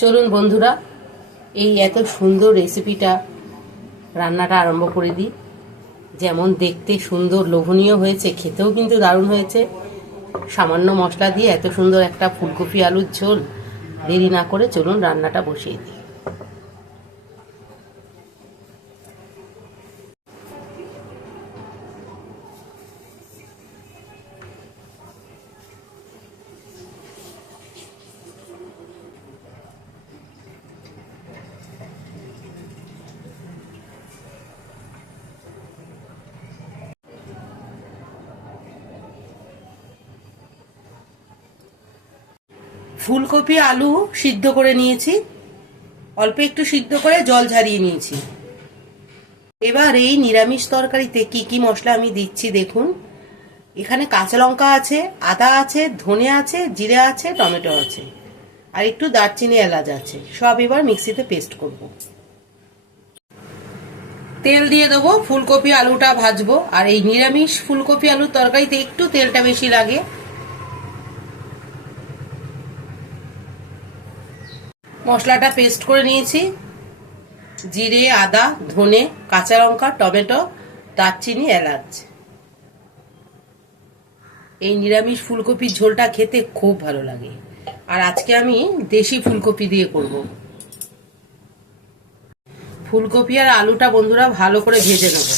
চলুন বন্ধুরা, এই এত সুন্দর রেসিপিটা রান্নাটা আরম্ভ করে দিই। যেমন দেখতে সুন্দর, লোভনীয় হয়েছে, খেতেও কিন্তু দারুণ হয়েছে। সামান্য মশলা দিয়ে এত সুন্দর একটা ফুলকপি আলুর ঝোল। দেরি না করে চলুন রান্নাটা বসিয়ে দিই। ফুলকপি, আলু সিদ্ধ করে নিয়েছি। অল্প একটু সিদ্ধ করে জল ঝারিয়ে নিয়েছি। এবার এই নিরামিষ তরকারিতে কি কি মশলা আমি দিচ্ছি দেখুন। এখানে কাঁচা লঙ্কা আছে, আদা আছে, ধনে আছে, জিরে আছে, টমেটো আছে। আর একটু দারচিনি এলাচ আছে। সব এবার মিক্সিতে পেস্ট করব। তেল দিয়ে দেবো, ফুলকপি আলুটা ভাজবো। আর এই নিরামিষ ফুলকপি আলুর তরকারিতে একটু তেলটা বেশি লাগে। মশলাটা পেস্ট করে নিয়েছি। জিরে, আদা, ধনে, কাঁচা লঙ্কা, টমেটো, দারচিনি, এলাচ। এই নিরামিষ ফুলকপির ঝোলটা খেতে খুব ভালো লাগে। আর আজকে আমি দেশি ফুলকপি দিয়ে করব। ফুলকপি আর আলুটা বন্ধুরা ভালো করে ভেজে নেব।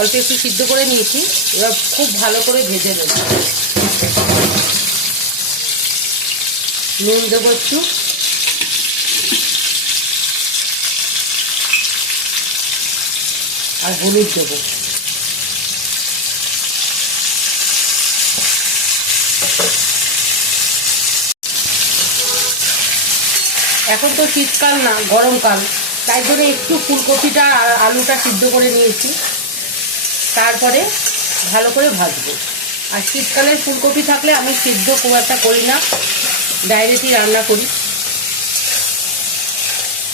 অল্প একটু সিদ্ধ করে নিয়েছি, এবার খুব ভালো করে ভেজে নেব। নুন দেবো একটু। আর হলুদ দেবো। এখন তো শীতকাল না, গরমকাল, তাই জন্য একটু ফুলকপিটা আর আলুটা সিদ্ধ করে নিয়েছি। তারপরে ভালো করে ভাজবো। আর শীতকালে ফুলকপি থাকলে আমি সিদ্ধ খুব একটা করি না, ডাইরেক্টই রান্না করি।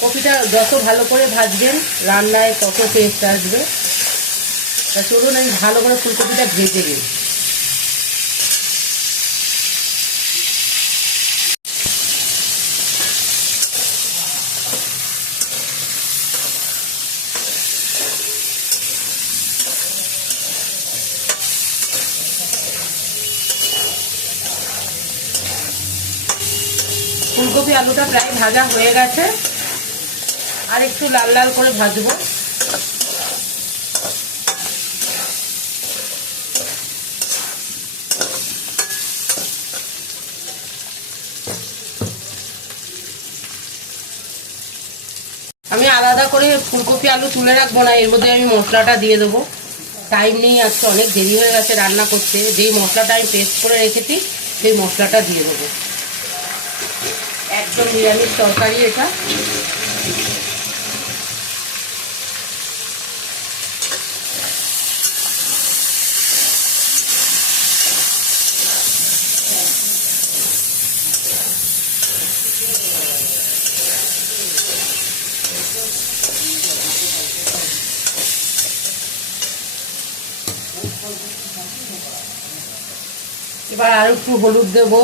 কপিটা যত ভালো করে ভাজবেন, রান্নায় তত টেস্ট আসবে। তা চলুন আমি ভালো করে ফুলকপিটা ভেজে দিই ফুলকপি আলুটা প্রায় ভাজা হয়ে গেছে, আর একটু লাল লাল করে ভাজবো। আমি আলাদা করে ফুলকপি আলু তুলে রাখব না, এর মধ্যে আমি মশলাটা দিয়ে দেবো। টাইম নেই, আজকে অনেক দেরি হয়ে গেছে রান্না করতে। যেই মশলাটা আমি পেস্ট করে রেখেছি, সেই মশলাটা দিয়ে দেবো। একদম নিরামিষ তরকারি এটা। এবার আর একটু হলুদ দেবো।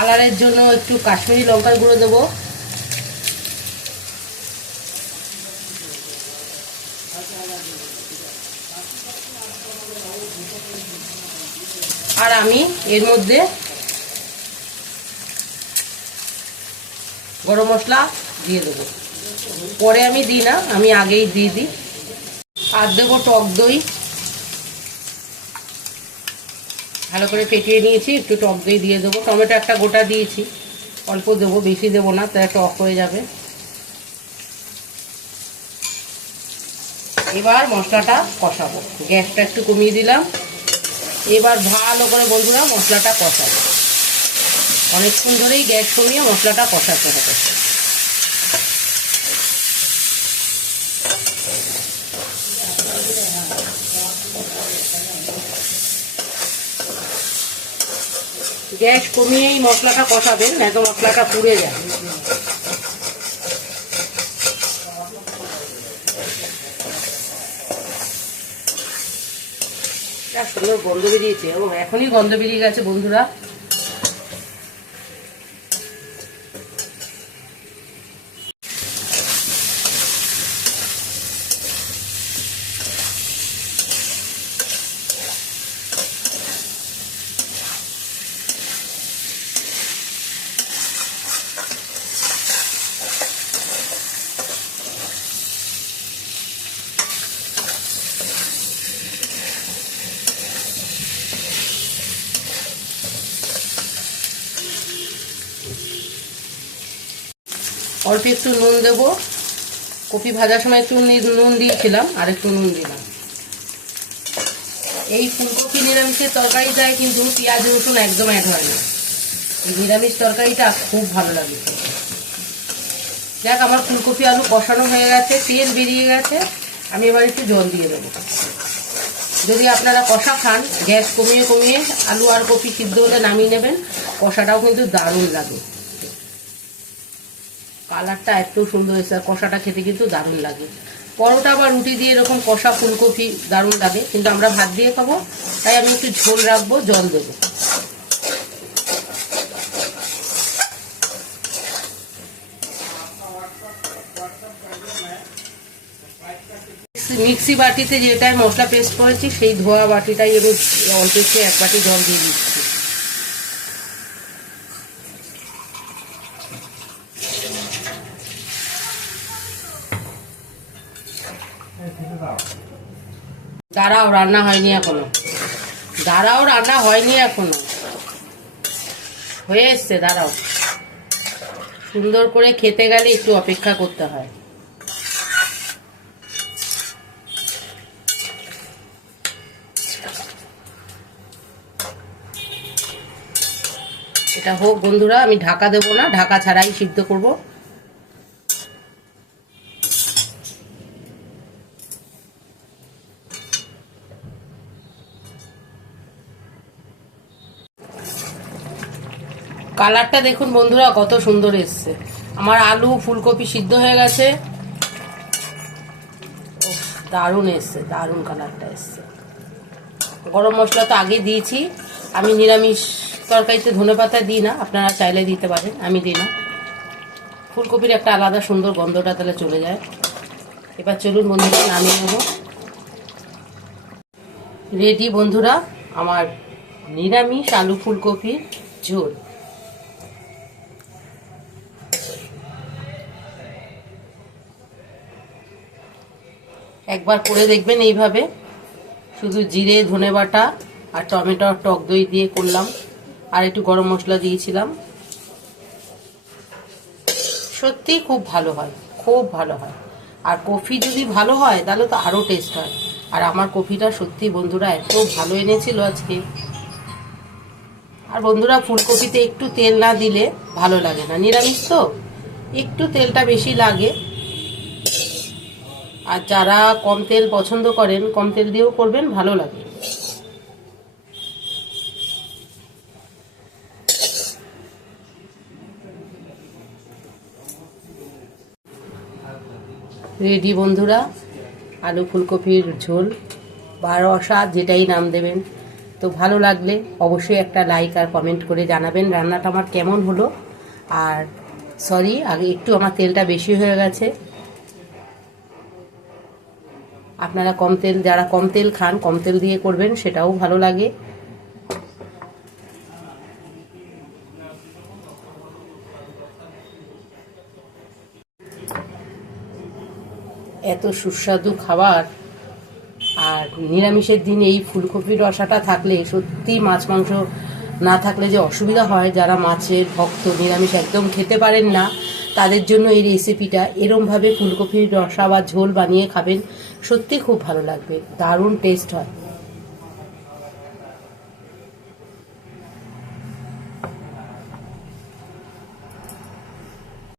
কালারের জন্য একটু কাশ্মীরি লঙ্কার গুঁড়ো দেবো। আর আমি এর মধ্যে গরম মশলা দিয়ে দেবো। পরে আমি দিই না, আমি আগেই দিয়ে দিই। আর দেবো টক দই। ভালো করে ফেটিয়ে নিয়েছি, একটু টক দই দিয়ে দেবো। টমেটো একটা গোটা দিয়েছি, অল্প দেবো, বেশি দেবো না, তাহলে টক হয়ে যাবে। এবার মশলাটা কষাবো। গ্যাসটা একটু কমিয়ে দিলাম। এবার ভালো করে বন্ধুরা মশলাটা কষাবো। অনেকক্ষণ ধরেই গ্যাস কমিয়ে মশলাটা কষাতে হবে। গ্যাস কমিয়েই মশলাটা কষাবেন তো মশলাটা পুড়ে যায়। গন্ধ বেরিয়েছে, এবং এখনই গন্ধ বেরিয়ে গেছে বন্ধুরা। অল্প একটু নুন দেবো। কপি ভাজার সময় একটু নুন দিয়েছিলাম, আর একটু নুন দিলাম। এই ফুলকপি নিরামিষের তরকারিটায় কিন্তু পেঁয়াজ, রসুন একদম অ্যাড হয় না। এই নিরামিষ তরকারিটা খুব ভালো লাগে যাক, আমার ফুলকপি আলু কষানো হয়ে গেছে, তেল বেরিয়ে গেছে। আমি এবার একটু জল দিয়ে দেবো। যদি আপনারা কষা খান, গ্যাস কমিয়ে কমিয়ে আলু আর কপি সিদ্ধ হলে নামিয়ে নেবেন, কষাটাও কিন্তু দারুণ লাগে। কালারটা এত সুন্দর হয়েছে, আর কষাটা খেতে কিন্তু দারুণ লাগে। পরোটা বা রুটি দিয়ে এরকম কষা ফুলকপি দারুণ লাগে, কিন্তু আমরা ভাত দিয়ে খাব, তাই আমি একটু ঝোল রাখব, জল দেবো। মিক্সি বাটিতে যেটাই মশলা পেস্ট করেছি, সেই ধোয়া বাটিটাই এবার অল্প একটু এক বাটি জল দিয়ে দিচ্ছি। দাঁড়াও, রান্না হয়নি এখনও। দাঁড়াও, রান্না হয়নি এখনও। হয়ে এসছে, দাঁড়াও। সুন্দর করে খেতে গেলে একটু অপেক্ষা করতে হয়। এটা হোক, বন্ধুরা, আমি ঢাকা দেবো না, ঢাকা ছাড়াই সিদ্ধ করব। কালারটা দেখুন বন্ধুরা, কত সুন্দর এসছে। আমার আলু ফুলকপি সিদ্ধ হয়ে গেছে। দারুণ এসছে, দারুণ কালারটা এসছে। গরম মশলা তো আগে দিয়েছি। আমি নিরামিষ তরকারিতে ধনে পাতা দিই না, আপনারা চাইলে দিতে পারেন, আমি দিই না। ফুলকপির একটা আলাদা সুন্দর গন্ধটা তাহলে চলে যায়। এবার চলুন বন্ধুরা, নামিয়ে নেব। রেডি বন্ধুরা, আমার নিরামিষ আলু ফুলকপির ঝোল। একবার করে দেখবেন এইভাবে। শুধু জিরে, ধনে বাটা আর টমেটো আর টক দই দিয়ে করলাম। আর একটু গরম মশলা দিয়েছিলাম। সত্যি খুব ভালো হয়, খুব ভালো হয়। আর কফি যদি ভালো হয়, তাহলে তো আরও টেস্ট হয়। আর আমার কফিটা সত্যি বন্ধুরা এত ভালো এনেছিল আজকে। আর বন্ধুরা, ফুলকপিতে একটু তেল না দিলে ভালো লাগে না। নিরামিষ তো? একটু তেলটা বেশি লাগে। আর যারা কম তেল পছন্দ করেন, কম তেল দিয়েও করবেন, ভালো লাগে। রেডি বন্ধুরা, আলু ফুলকপির ঝোল বা রসা, যেটাই নাম দেবেন। তো ভালো লাগলে অবশ্যই একটা লাইক আর কমেন্ট করে জানাবেন, রান্নাটা আমার কেমন হলো। আর সরি, আগে একটু আমার তেলটা বেশি হয়ে গেছে। আপনারা কম তেল, যারা কম তেল খান, কম তেল দিয়ে করবেন, সেটাও ভালো লাগে। এত সুস্বাদু খাবার। আর নিরামিষের দিন এই ফুলকপির রসাটা থাকলে, সত্যি মাছ মাংস না থাকলে যে অসুবিধা হয়, যারা মাছের ভক্ত, নিরামিষ একদম খেতে পারেন না, তাদের জন্য এই রেসিপিটা এরমভাবে ফুলকপির রসা বা ঝোল বানিয়ে খাবেন। সত্যি খুব ভালো লাগবে। দারুণ টেস্ট হয়।